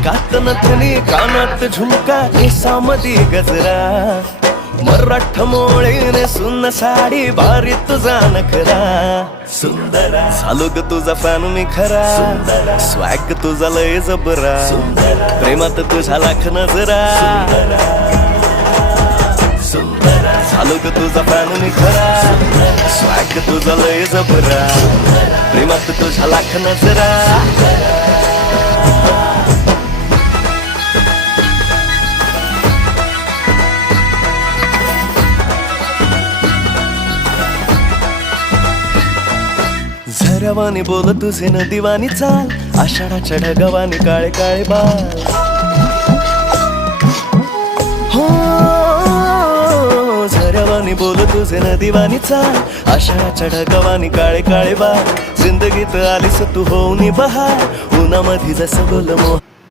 नाकात नथनी कानात झुमका केसामधी गजरा मराठ मोळीने सुन्न साडी भारी तुझा नखरा सुंदरा झालो ग तुझा फॅन मी खरा सुंदरा स्वॅग तुझा लय जबरा सुंदरा प्रेमात तुझा लाख नजरा सुंदरा झालो ग तुझा फॅन मी खरा स्वॅग तुझा लय जबरा प्रेमात तुझा लाख नजरा झऱ्यावानी बोल तुझे नदीवानी चाल आषाढाच्या ढगावानी काळे काळे बाल हो झऱ्यावानी बोल तुझे नदीवानी चाल आषाढाच्या ढगावानी काळे काळे बाल जिंदगीत आलीस तू होऊनी बहार उन्हामध्ये जसं बोल मोह